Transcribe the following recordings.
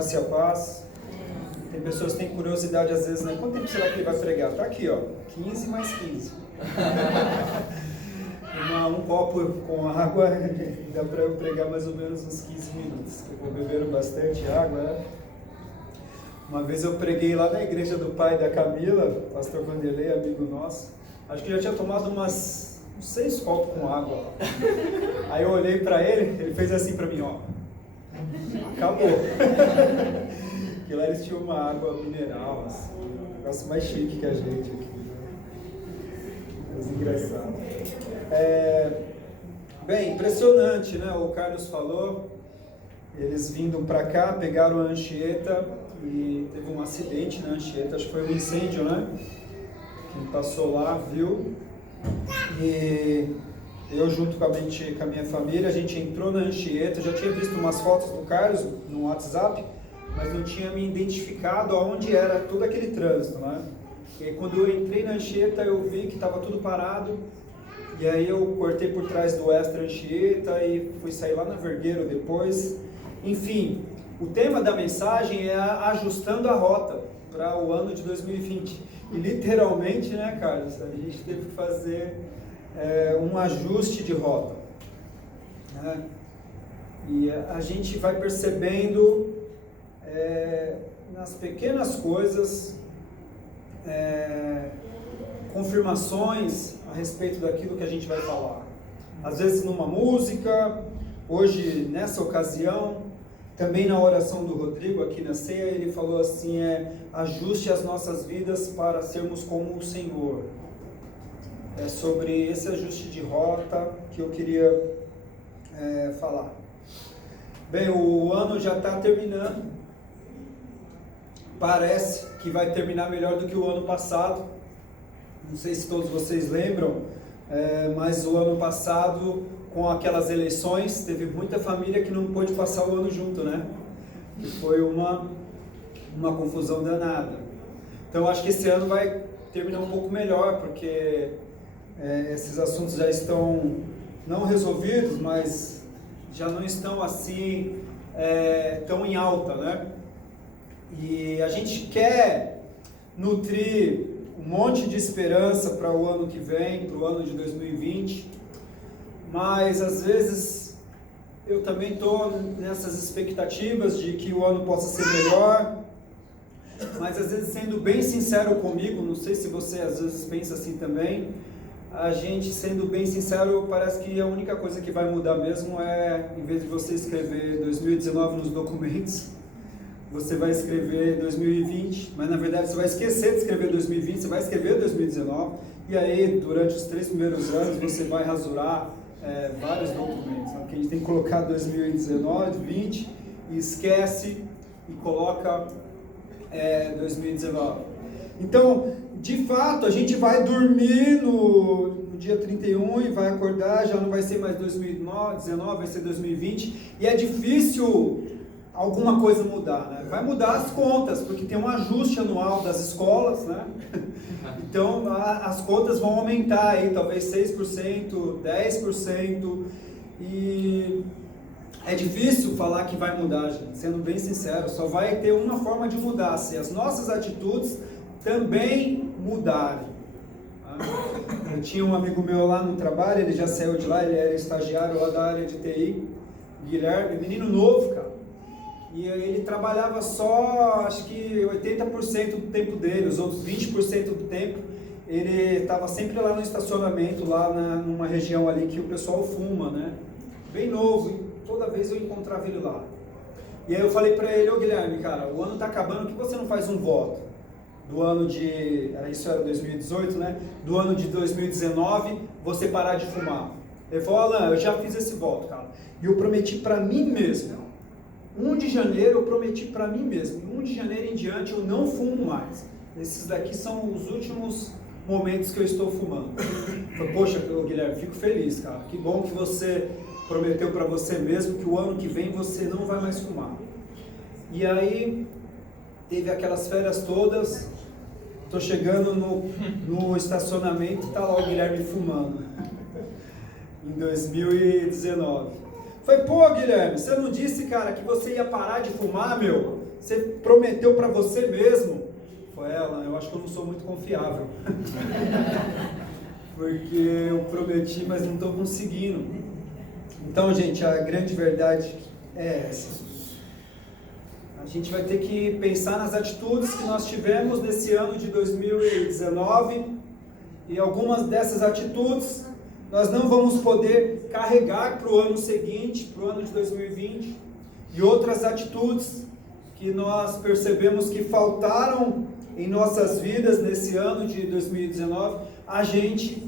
graça e a paz. Tem pessoas que têm curiosidade às vezes, né? Quanto tempo será que ele vai pregar? Tá aqui, ó, 15 mais 15. Um copo com água, dá para eu pregar mais ou menos uns 15 minutos. Eu vou beber bastante água, né? Uma vez eu preguei lá na igreja do pai da Camila, pastor Vanderlei, amigo nosso. Acho que já tinha tomado uns 6 copos com água. Aí eu olhei para ele fez assim para mim, ó. Acabou. Porque lá eles tinham uma água mineral, assim, um negócio mais chique que a gente aqui. Mas engraçado. Bem, impressionante, né? O Carlos falou, eles vindo para cá, pegaram a Anchieta e teve um acidente na Anchieta, acho que foi um incêndio, né? Quem passou lá viu. E eu junto com a minha família, a gente entrou na Anchieta, já tinha visto umas fotos do Carlos no WhatsApp, mas não tinha me identificado aonde era todo aquele trânsito, né? E aí, quando eu entrei na Anchieta, eu vi que estava tudo parado, e aí eu cortei por trás do Extra Anchieta e fui sair lá na Vergueiro depois. Enfim, o tema da mensagem é ajustando a rota para o ano de 2020. E literalmente, né, Carlos, a gente teve que fazer um ajuste de rota, né? E a gente vai percebendo nas pequenas coisas confirmações a respeito daquilo que a gente vai falar. Às vezes numa música, hoje nessa ocasião, também na oração do Rodrigo aqui na ceia, ele falou assim, ajuste as nossas vidas para sermos como o Senhor. É sobre esse ajuste de rota que eu queria falar. Bem, o ano já está terminando. Parece que vai terminar melhor do que o ano passado. Não sei se todos vocês lembram, mas o ano passado, com aquelas eleições, teve muita família que não pôde passar o ano junto, né? E foi uma confusão danada. Então, acho que esse ano vai terminar um pouco melhor, porque esses assuntos já estão não resolvidos, mas já não estão assim tão em alta, né? E a gente quer nutrir um monte de esperança para o ano que vem, para o ano de 2020, mas às vezes eu também estou nessas expectativas de que o ano possa ser melhor, mas às vezes, sendo bem sincero comigo, não sei se você às vezes pensa assim também, a gente sendo bem sincero, parece que a única coisa que vai mudar mesmo em vez de você escrever 2019 nos documentos, você vai escrever 2020, mas na verdade você vai esquecer de escrever 2020, você vai escrever 2019, e aí durante os 3 primeiros anos você vai rasurar vários documentos, porque a gente tem que colocar 2019, 20 e esquece e coloca 2019. Então, de fato, a gente vai dormir no dia 31 e vai acordar, já não vai ser mais 2019, vai ser 2020, e é difícil alguma coisa mudar, né? Vai mudar as contas, porque tem um ajuste anual das escolas, né? Então as contas vão aumentar aí, talvez 6%, 10%, e é difícil falar que vai mudar, gente, sendo bem sincero, só vai ter uma forma de mudar, se as nossas atitudes também mudarem. Eu tinha um amigo meu lá no trabalho, ele já saiu de lá, ele era estagiário lá da área de TI, Guilherme, menino novo, cara. E ele trabalhava só, acho que 80% do tempo dele, os outros 20% do tempo, ele estava sempre lá no estacionamento, lá numa região ali que o pessoal fuma, né? Bem novo, e toda vez eu encontrava ele lá. E aí eu falei para ele, Guilherme, cara, o ano está acabando, por que você não faz um voto? Do ano isso era 2018, né? Do ano de 2019, você parar de fumar. Ele falou, Alan, eu já fiz esse voto, cara. E eu prometi para mim mesmo. 1 de janeiro eu prometi para mim mesmo, 1 de janeiro em diante eu não fumo mais. Esses daqui são os últimos momentos que eu estou fumando. Eu falei, poxa, Guilherme, fico feliz, cara. Que bom que você prometeu para você mesmo que o ano que vem você não vai mais fumar. E aí, teve aquelas férias todas, estou chegando no estacionamento e está lá o Guilherme fumando. Em 2019. Falei, pô, Guilherme, você não disse, cara, que você ia parar de fumar, meu? Você prometeu para você mesmo. Foi ela, eu acho que eu não sou muito confiável. Porque eu prometi, mas não estou conseguindo. Então, gente, a grande verdade é essa. A gente vai ter que pensar nas atitudes que nós tivemos nesse ano de 2019 e algumas dessas atitudes nós não vamos poder carregar para o ano seguinte, para o ano de 2020, e outras atitudes que nós percebemos que faltaram em nossas vidas nesse ano de 2019, a gente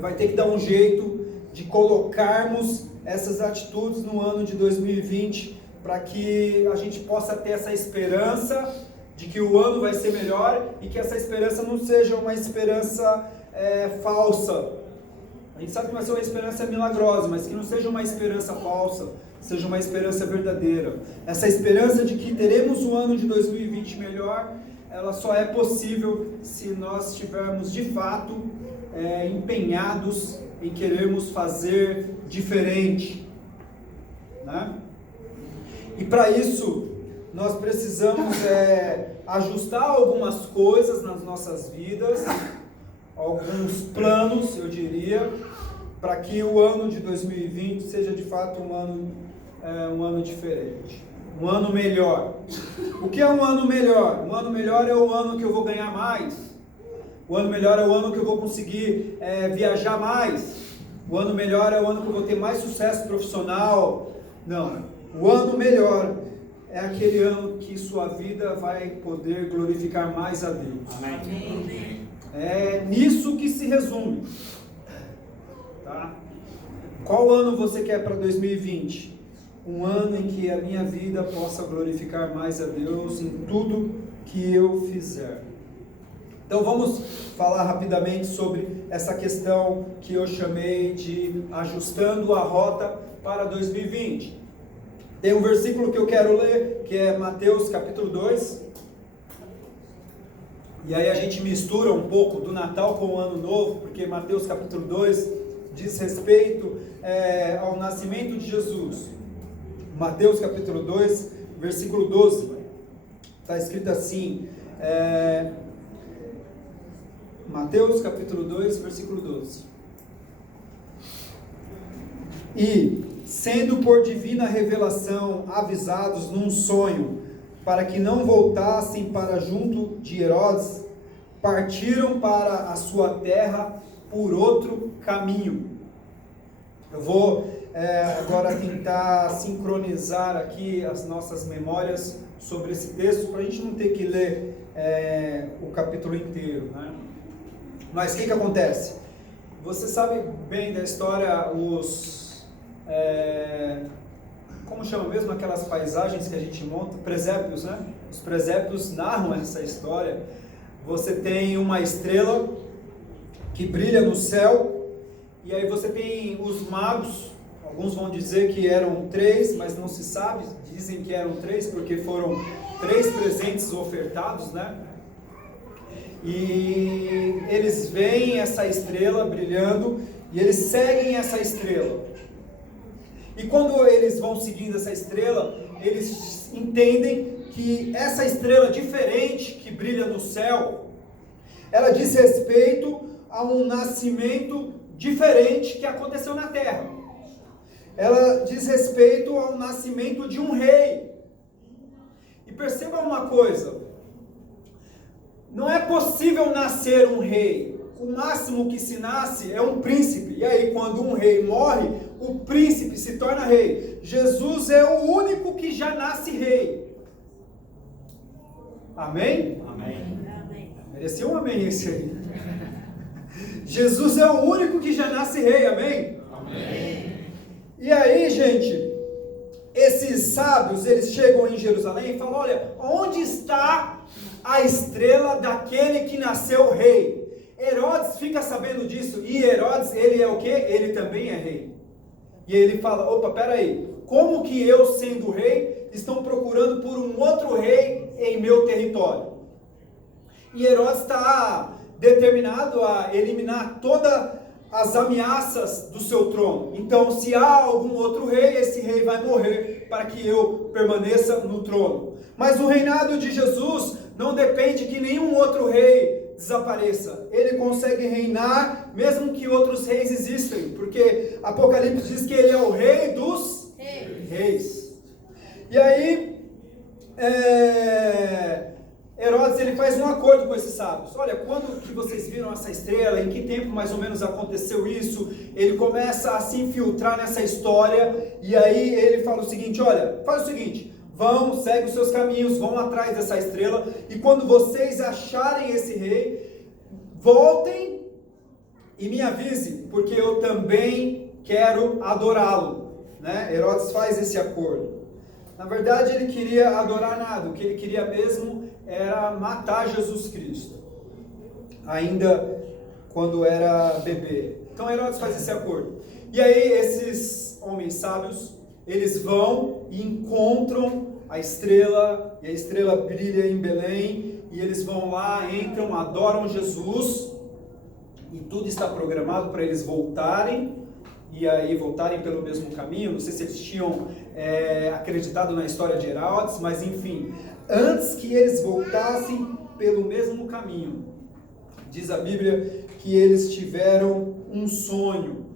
vai ter que dar um jeito de colocarmos essas atitudes no ano de 2020, para que a gente possa ter essa esperança de que o ano vai ser melhor e que essa esperança não seja uma esperança falsa. A gente sabe que vai ser uma esperança milagrosa, mas que não seja uma esperança falsa, seja uma esperança verdadeira. Essa esperança de que teremos um ano de 2020 melhor, ela só é possível se nós estivermos de fato empenhados em querermos fazer diferente, né? E para isso, nós precisamos ajustar algumas coisas nas nossas vidas, alguns planos, eu diria, para que o ano de 2020 seja de fato um ano diferente, um ano melhor. O que é um ano melhor? Um ano melhor é o ano que eu vou ganhar mais. O ano melhor é o ano que eu vou conseguir viajar mais. O ano melhor é o ano que eu vou ter mais sucesso profissional. Não. O ano melhor é aquele ano que sua vida vai poder glorificar mais a Deus. Amém. É nisso que se resume. Tá? Qual ano você quer para 2020? Um ano em que a minha vida possa glorificar mais a Deus em tudo que eu fizer. Então vamos falar rapidamente sobre essa questão que eu chamei de ajustando a rota para 2020. Tem um versículo que eu quero ler, que é Mateus capítulo 2. E aí a gente mistura um pouco do Natal com o Ano Novo, porque Mateus capítulo 2 diz respeito ao nascimento de Jesus. Mateus capítulo 2, versículo 12. Está escrito assim, Mateus capítulo 2, versículo 12. E, sendo por divina revelação avisados num sonho, para que não voltassem para junto de Herodes, partiram para a sua terra por outro caminho. Eu vou agora tentar sincronizar aqui as nossas memórias sobre esse texto, para a gente não ter que ler o capítulo inteiro, né? Mas o que acontece? Você sabe bem da história, como chama mesmo aquelas paisagens que a gente monta? Presépios, né? Os presépios narram essa história. Você tem uma estrela que brilha no céu, e aí você tem os magos. Alguns vão dizer que eram 3, mas não se sabe. Dizem que eram 3 porque foram 3 presentes ofertados, né? E eles veem essa estrela brilhando e eles seguem essa estrela. E quando eles vão seguindo essa estrela, eles entendem que essa estrela diferente que brilha no céu, ela diz respeito a um nascimento diferente que aconteceu na terra. Ela diz respeito ao nascimento de um rei. E perceba uma coisa, não é possível nascer um rei. O máximo que se nasce é um príncipe. E aí, quando um rei morre, o príncipe se torna rei. Jesus é o único que já nasce rei. Amém? Amém. Merecia um amém esse aí. Jesus é o único que já nasce rei. Amém? Amém. E aí, gente, esses sábios, eles chegam em Jerusalém e falam, olha, onde está a estrela daquele que nasceu rei? Herodes fica sabendo disso, e Herodes, ele é o quê? Ele também é rei. E ele fala, opa, peraí, como que eu, sendo rei, estão procurando por um outro rei em meu território? E Herodes está determinado a eliminar toda as ameaças do seu trono. Então, se há algum outro rei, esse rei vai morrer para que eu permaneça no trono. Mas o reinado de Jesus não depende que nenhum outro rei desapareça. Ele consegue reinar mesmo que outros reis existem, porque Apocalipse diz que ele é o rei dos reis. E aí, Herodes, ele faz um acordo com esses sábios. Olha, quando que vocês viram essa estrela? Em que tempo mais ou menos aconteceu isso? Ele começa a se infiltrar nessa história, e aí ele fala o seguinte: olha, faz o seguinte, vão, segue os seus caminhos, vão atrás dessa estrela, e quando vocês acharem esse rei, voltem e me avise, porque eu também quero adorá-lo, né? Herodes faz esse acordo. Na verdade, ele queria adorar nada, o que ele queria mesmo era matar Jesus Cristo, ainda quando era bebê. Então Herodes faz esse acordo. E aí esses homens sábios, eles vão e encontram a estrela, e a estrela brilha em Belém, e eles vão lá, entram, adoram Jesus, e tudo está programado para eles voltarem, e aí voltarem pelo mesmo caminho. Não sei se eles tinham acreditado na história de Herodes, mas enfim, antes que eles voltassem pelo mesmo caminho, diz a Bíblia que eles tiveram um sonho.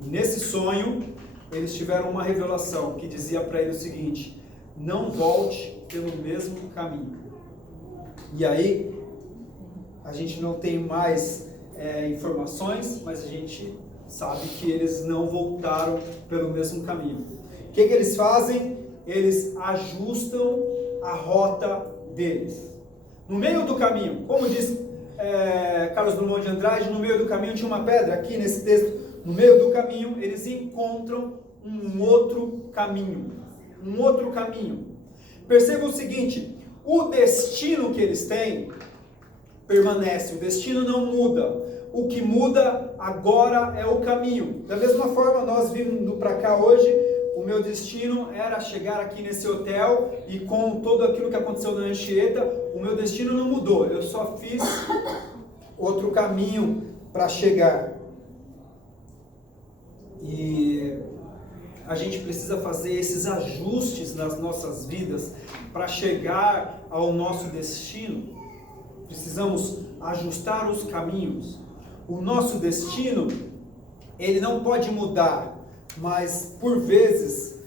E nesse sonho, eles tiveram uma revelação que dizia para eles o seguinte: não volte pelo mesmo caminho. E aí, a gente não tem mais informações, mas a gente sabe que eles não voltaram pelo mesmo caminho. O que eles fazem? Eles ajustam a rota deles. No meio do caminho, como diz Carlos Drummond de Andrade, no meio do caminho tinha uma pedra. Aqui nesse texto, no meio do caminho, eles encontram um outro caminho. Perceba o seguinte: o destino que eles têm permanece, o destino não muda. O que muda agora é o caminho. Da mesma forma, nós vindo para cá hoje, o meu destino era chegar aqui nesse hotel, e com tudo aquilo que aconteceu na Anchieta, o meu destino não mudou. Eu só fiz outro caminho para chegar. E a gente precisa fazer esses ajustes nas nossas vidas para chegar ao nosso destino. Precisamos ajustar os caminhos. O nosso destino, ele não pode mudar, mas por vezes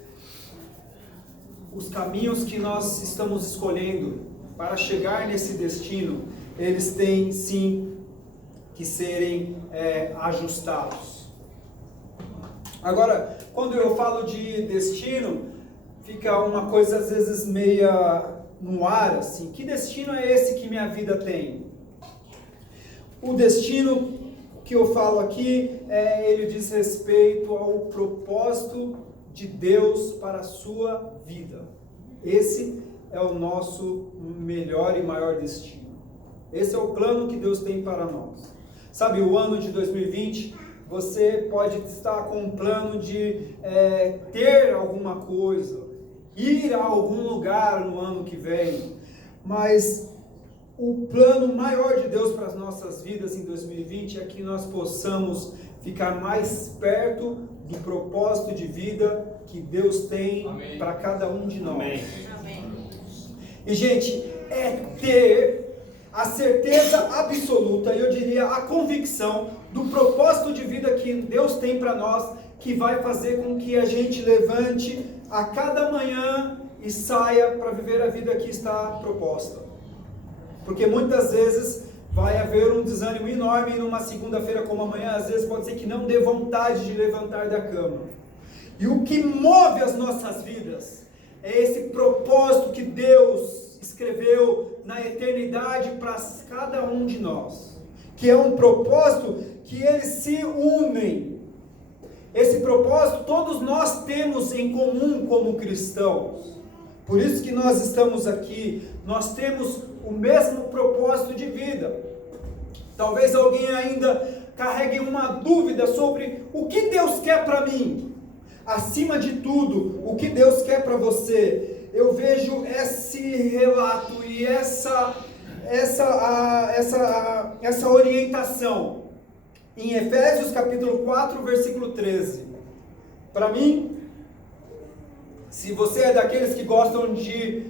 os caminhos que nós estamos escolhendo para chegar nesse destino, eles têm sim que serem ajustados. Agora, quando eu falo de destino, fica uma coisa às vezes meia no ar, assim. Que destino é esse que minha vida tem? O destino que eu falo aqui, ele diz respeito ao propósito de Deus para a sua vida. Esse é o nosso melhor e maior destino. Esse é o plano que Deus tem para nós. Sabe, o ano de 2020, você pode estar com um plano de ter alguma coisa, ir a algum lugar no ano que vem, mas o plano maior de Deus para as nossas vidas em 2020 é que nós possamos ficar mais perto do propósito de vida que Deus tem para cada um de nós. Amém. E, gente, é ter a certeza absoluta, eu diria a convicção do propósito de vida que Deus tem para nós, que vai fazer com que a gente levante a cada manhã e saia para viver a vida que está proposta. Porque muitas vezes vai haver um desânimo enorme numa segunda-feira como amanhã, às vezes pode ser que não dê vontade de levantar da cama. E o que move as nossas vidas é esse propósito que Deus escreveu na eternidade para cada um de nós, que é um propósito que eles se unem. Esse propósito todos nós temos em comum como cristãos. Por isso que nós estamos aqui, nós temos o mesmo propósito de vida. Talvez alguém ainda carregue uma dúvida sobre o que Deus quer para mim. Acima de tudo, o que Deus quer para você. Eu vejo esse relato e essa essa orientação em Efésios capítulo 4, versículo 13. Para mim, se você é daqueles que gostam de,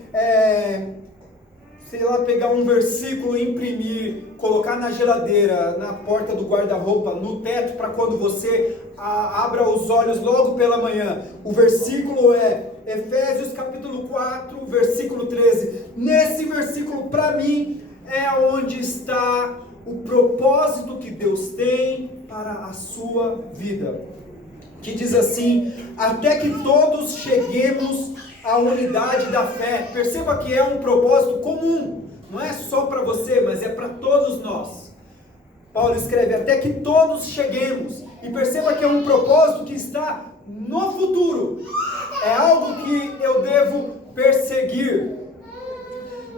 pegar um versículo, imprimir, colocar na geladeira, na porta do guarda-roupa, no teto, para quando você abra os olhos logo pela manhã. O versículo é Efésios capítulo 4, versículo 13. Nesse versículo, para mim, é onde está o propósito que Deus tem para a sua vida. Que diz assim: até que todos cheguemos à unidade da fé. Perceba que é um propósito comum, não é só para você, mas é para todos nós. Paulo escreve: até que todos cheguemos. E perceba que é um propósito que está no futuro, é algo que eu devo perseguir.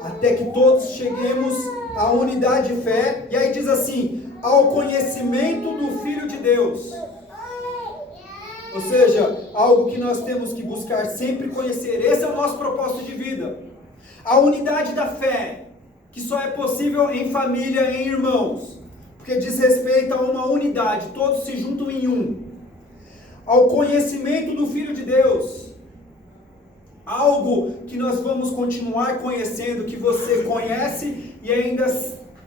Até que todos cheguemos à unidade de fé. E aí diz assim: ao conhecimento do Filho de Deus. Ou seja, algo que nós temos que buscar sempre conhecer. Esse é o nosso propósito de vida. A unidade da fé, que só é possível em família, em irmãos, porque diz respeito a uma unidade, todos se juntam em um. Ao conhecimento do Filho de Deus, algo que nós vamos continuar conhecendo, que você conhece e ainda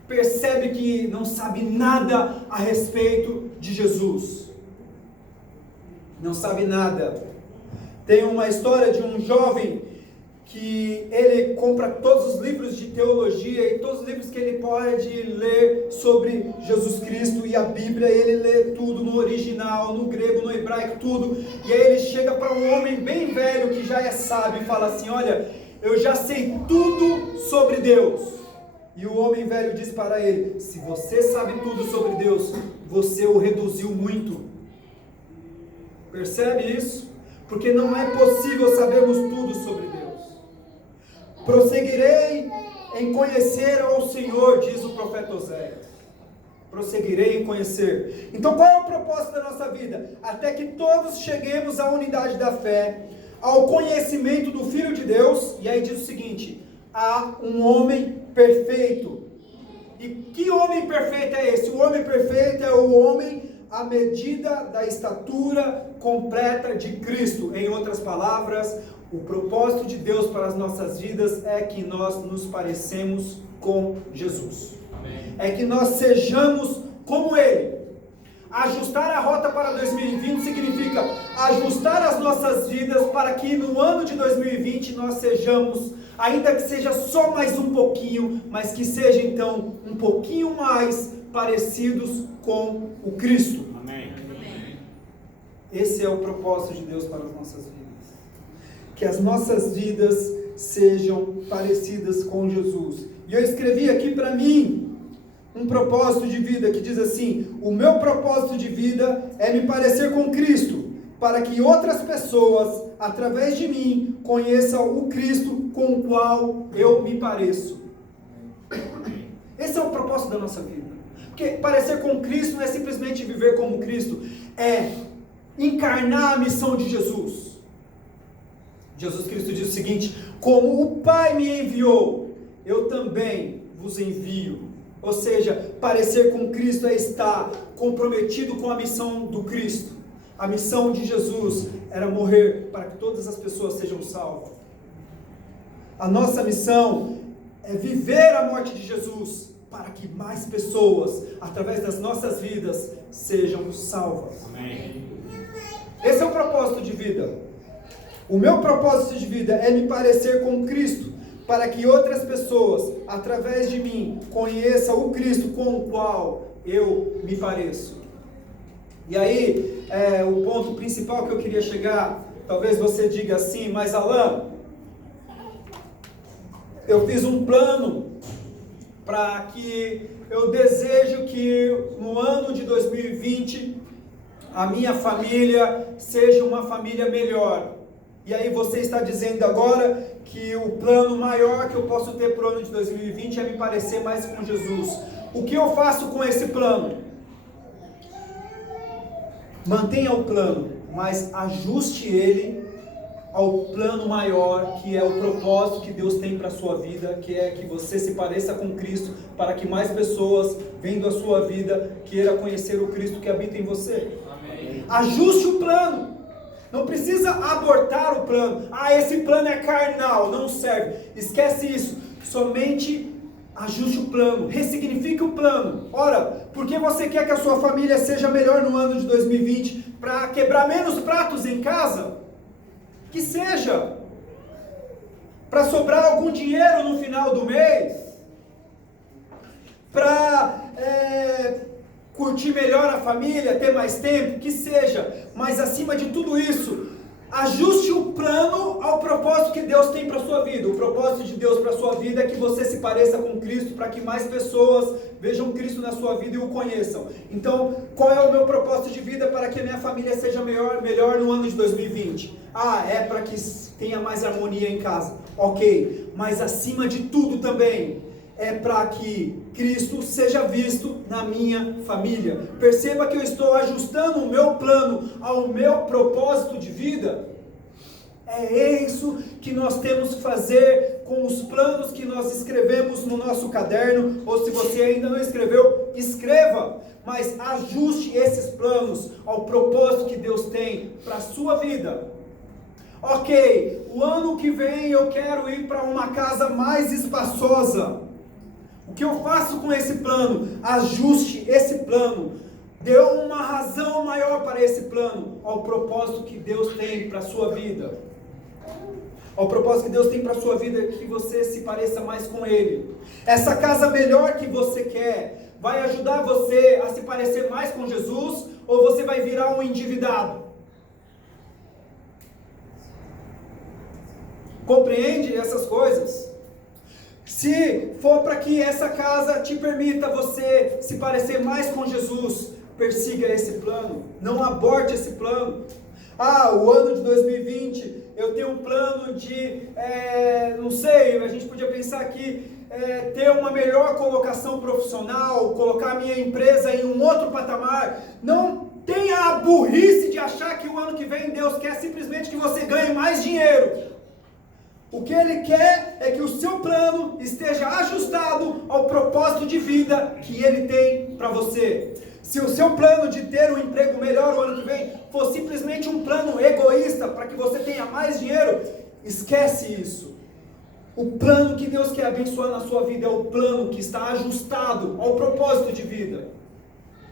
percebe que não sabe nada a respeito de Jesus. Não sabe nada. Tem uma história de um jovem que ele compra todos os livros de teologia e todos os livros que ele pode ler sobre Jesus Cristo e a Bíblia. Ele lê tudo no original, no grego, no hebraico, tudo. E aí ele chega para um homem bem velho que já é sábio e fala assim: olha, eu já sei tudo sobre Deus. E o homem velho diz para ele: se você sabe tudo sobre Deus, você o reduziu muito. Percebe isso? Porque não é possível sabermos tudo sobre Deus. Prosseguirei em conhecer ao Senhor, diz o profeta Oséias. Prosseguirei em conhecer. Então qual é o propósito da nossa vida? Até que todos cheguemos à unidade da fé, ao conhecimento do Filho de Deus. E aí diz o seguinte: há um homem perfeito. E que homem perfeito é esse? O homem perfeito é o homem à medida da estatura completa de Cristo. Em outras palavras, o propósito de Deus para as nossas vidas é que nós nos parecemos com Jesus. Amém. É que nós sejamos como Ele. Ajustar a rota para 2020 significa ajustar as nossas vidas para que no ano de 2020 nós sejamos, ainda que seja só mais um pouquinho, mas que seja então um pouquinho mais parecidos com o Cristo. Amém. Esse é o propósito de Deus para as nossas vidas. Que as nossas vidas sejam parecidas com Jesus. E eu escrevi aqui para mim um propósito de vida que diz assim: o meu propósito de vida é me parecer com Cristo, para que outras pessoas, através de mim, conheçam o Cristo com o qual eu me pareço. Esse é o propósito da nossa vida. Porque parecer com Cristo não é simplesmente viver como Cristo, é encarnar a missão de Jesus. Jesus Cristo diz o seguinte: como o Pai me enviou, eu também vos envio. Ou seja, parecer com Cristo é estar comprometido com a missão do Cristo. A missão de Jesus era morrer para que todas as pessoas sejam salvas. A nossa missão é viver a morte de Jesus para que mais pessoas, através das nossas vidas, sejam salvas. Amém. Esse é o propósito de vida. O meu propósito de vida é me parecer com Cristo, para que outras pessoas, através de mim, conheçam o Cristo com o qual eu me pareço. E aí, o ponto principal que eu queria chegar, talvez você diga assim: mas Alan, eu fiz um plano para que eu desejo que no ano de 2020 a minha família seja uma família melhor. E aí você está dizendo agora que o plano maior que eu posso ter para o ano de 2020 é me parecer mais com Jesus. O que eu faço com esse plano? Mantenha o plano, mas ajuste ele ao plano maior, que é o propósito que Deus tem para a sua vida, que é que você se pareça com Cristo, para que mais pessoas, vendo a sua vida, queiram conhecer o Cristo que habita em você. Amém. Ajuste o plano. Não precisa abortar o plano. Esse plano é carnal, não serve. Esquece isso. Somente ajuste o plano, ressignifique o plano. Ora, por que você quer que a sua família seja melhor no ano de 2020? Para quebrar menos pratos em casa? Que seja. Para sobrar algum dinheiro no final do mês? Para curtir melhor a família, ter mais tempo? Que seja. Mas acima de tudo isso, ajuste o plano ao propósito que Deus tem para a sua vida. O propósito de Deus para a sua vida é que você se pareça com Cristo, para que mais pessoas vejam Cristo na sua vida e o conheçam. Então, qual é o meu propósito de vida para que a minha família seja melhor no ano de 2020? É para que tenha mais harmonia em casa. Ok, mas acima de tudo também, é para que Cristo seja visto na minha família. Perceba que eu estou ajustando o meu plano ao meu propósito de vida. É isso que nós temos que fazer com os planos que nós escrevemos no nosso caderno, ou se você ainda não escreveu, escreva, mas ajuste esses planos ao propósito que Deus tem para a sua vida. Ok, o ano que vem eu quero ir para uma casa mais espaçosa. O que eu faço com esse plano? Ajuste esse plano. Dê uma razão maior para esse plano, ao propósito que Deus tem para a sua vida. Ao propósito que Deus tem para a sua vida, que você se pareça mais com Ele. Essa casa melhor que você quer, vai ajudar você a se parecer mais com Jesus, ou você vai virar um endividado? Compreende essas coisas? Se for para que essa casa te permita você se parecer mais com Jesus, persiga esse plano, não aborte esse plano. O ano de 2020, eu tenho um plano de, não sei, a gente podia pensar aqui, ter uma melhor colocação profissional, colocar a minha empresa em um outro patamar. Não tenha a burrice de achar que o ano que vem Deus quer simplesmente que você ganhe mais dinheiro. O que Ele quer é que o seu plano esteja ajustado ao propósito de vida que Ele tem para você. Se o seu plano de ter um emprego melhor o ano que vem for simplesmente um plano egoísta para que você tenha mais dinheiro, esquece isso. O plano que Deus quer abençoar na sua vida é o plano que está ajustado ao propósito de vida.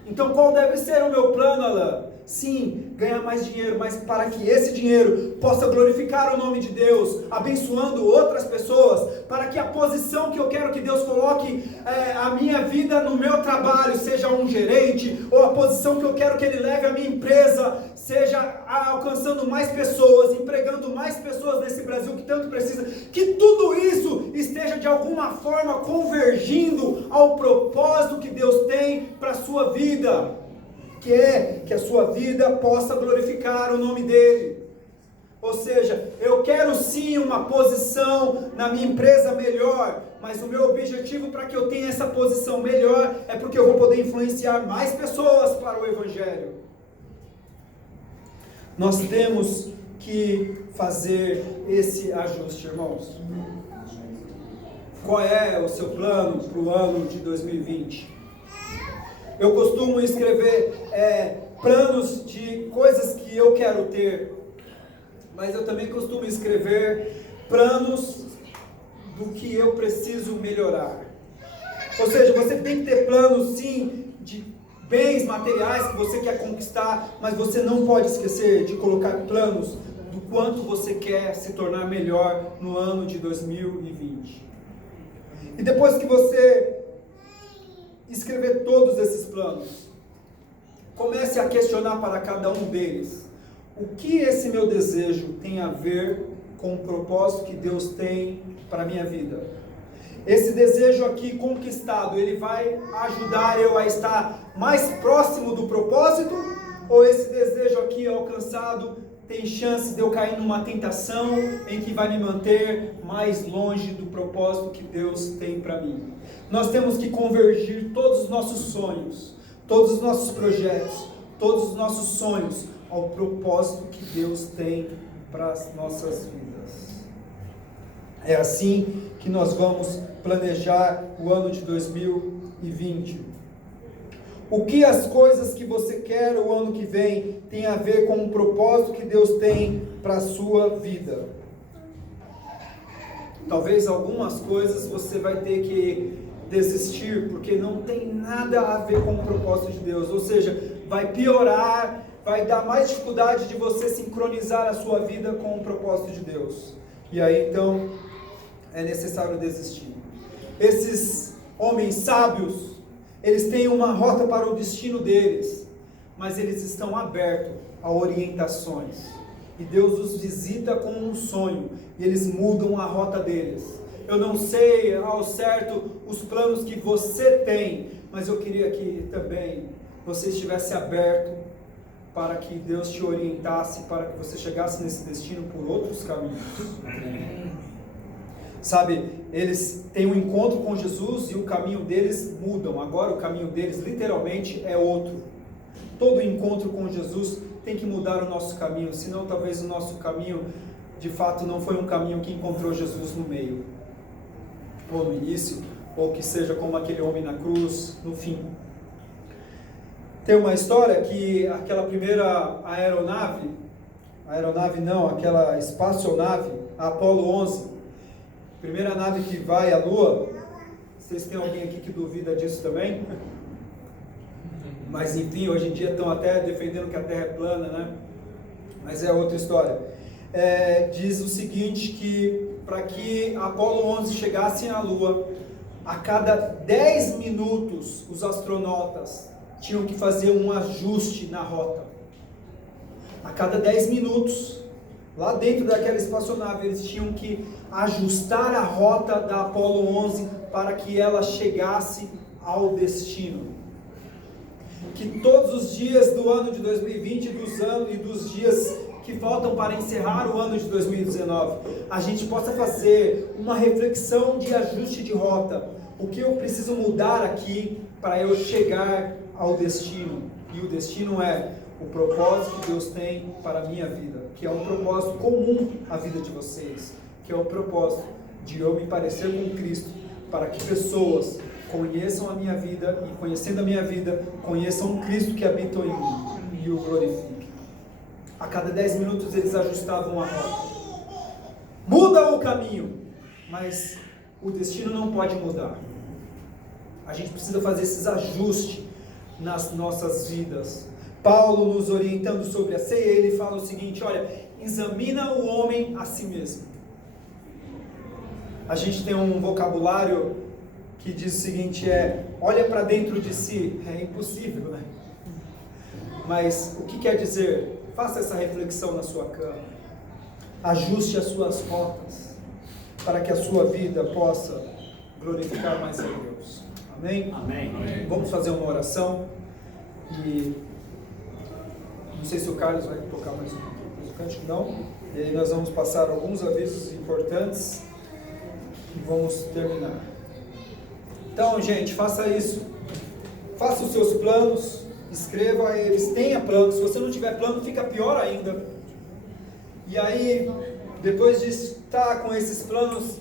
Então qual deve ser o meu plano, Alain? Sim, ganhar mais dinheiro, mas para que esse dinheiro possa glorificar o nome de Deus, abençoando outras pessoas, para que a posição que eu quero que Deus coloque a minha vida no meu trabalho, seja um gerente, ou a posição que eu quero que Ele leve a minha empresa, seja alcançando mais pessoas, empregando mais pessoas nesse Brasil que tanto precisa, que tudo isso esteja de alguma forma convergindo ao propósito que Deus tem para a sua vida. Que é que a sua vida possa glorificar o nome dEle. Ou seja, eu quero sim uma posição na minha empresa melhor, mas o meu objetivo para que eu tenha essa posição melhor é porque eu vou poder influenciar mais pessoas para o Evangelho. Nós temos que fazer esse ajuste, irmãos. Qual é o seu plano para o ano de 2020? Eu costumo escrever planos de coisas que eu quero ter, mas eu também costumo escrever planos do que eu preciso melhorar. Ou seja, você tem que ter planos sim de bens materiais que você quer conquistar, mas você não pode esquecer de colocar planos do quanto você quer se tornar melhor no ano de 2020. E depois que você escrever todos esses planos, comece a questionar para cada um deles: o que esse meu desejo tem a ver com o propósito que Deus tem para a minha vida? Esse desejo aqui conquistado, ele vai ajudar eu a estar mais próximo do propósito? Ou esse desejo aqui alcançado tem chance de eu cair numa tentação em que vai me manter mais longe do propósito que Deus tem para mim? Nós temos que convergir todos os nossos sonhos, todos os nossos projetos, todos os nossos sonhos ao propósito que Deus tem para as nossas vidas. É assim que nós vamos planejar o ano de 2020. O que as coisas que você quer o ano que vem tem a ver com o propósito que Deus tem para a sua vida? Talvez algumas coisas você vai ter que desistir, porque não tem nada a ver com o propósito de Deus. Ou seja, vai piorar, vai dar mais dificuldade de você sincronizar a sua vida com o propósito de Deus. E aí então é necessário desistir. Esses homens sábios, eles têm uma rota para o destino deles, mas eles estão abertos a orientações. E Deus os visita com um sonho, e eles mudam a rota deles. Eu não sei ao certo os planos que você tem, mas eu queria que também você estivesse aberto para que Deus te orientasse, para que você chegasse nesse destino por outros caminhos. Sabe, eles têm um encontro com Jesus e o caminho deles mudam. Agora o caminho deles literalmente é outro. Todo encontro com Jesus tem que mudar o nosso caminho, senão talvez o nosso caminho de fato não foi um caminho que encontrou Jesus no meio, ou no início, ou que seja como aquele homem na cruz no fim. Tem uma história que aquela primeira aquela espaçonave, a Apolo 11, primeira nave que vai à Lua. Vocês têm alguém aqui que duvida disso também? Mas enfim, hoje em dia estão até defendendo que a Terra é plana, né? Mas é outra história. Diz o seguinte, que para que a Apolo 11 chegasse à Lua, a cada 10 minutos os astronautas tinham que fazer um ajuste na rota. A cada 10 minutos, lá dentro daquela espaçonave, eles tinham que ajustar a rota da Apolo 11 para que ela chegasse ao destino. Que todos os dias do ano de 2020 e dos dias que faltam para encerrar o ano de 2019, a gente possa fazer uma reflexão de ajuste de rota. O que eu preciso mudar aqui para eu chegar ao destino? E o destino é o propósito que Deus tem para a minha vida, que é um propósito comum à vida de vocês, que é o propósito de eu me parecer com Cristo, para que pessoas conheçam a minha vida e, conhecendo a minha vida, conheçam o Cristo que habita em mim e o glorifiquem. A cada 10 minutos eles ajustavam a rota. Muda o caminho, mas o destino não pode mudar. A gente precisa fazer esses ajustes nas nossas vidas. Paulo, nos orientando sobre a ceia, ele fala o seguinte: olha, examina o homem a si mesmo. A gente tem um vocabulário que diz o seguinte, olha para dentro de si. É impossível, né? Mas o que quer dizer? Faça essa reflexão na sua cama. Ajuste as suas rotas, para que a sua vida possa glorificar mais a Deus. Amém? Amém. Vamos fazer uma oração. E não sei se o Carlos vai tocar mais um cântico, não. E aí nós vamos passar alguns avisos importantes e vamos terminar. Então, gente, faça isso. Faça os seus planos, escreva eles, tenha planos. Se você não tiver plano, fica pior ainda. E aí, depois de estar com esses planos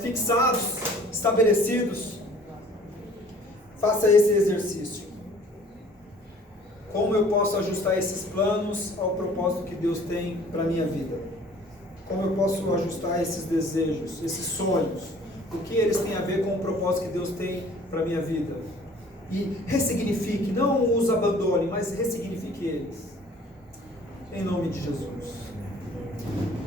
fixados, estabelecidos, faça esse exercício. Como eu posso ajustar esses planos ao propósito que Deus tem para a minha vida? Como eu posso ajustar esses desejos, esses sonhos? O que eles têm a ver com o propósito que Deus tem para a minha vida? E ressignifique, não os abandone, mas ressignifique eles. Em nome de Jesus.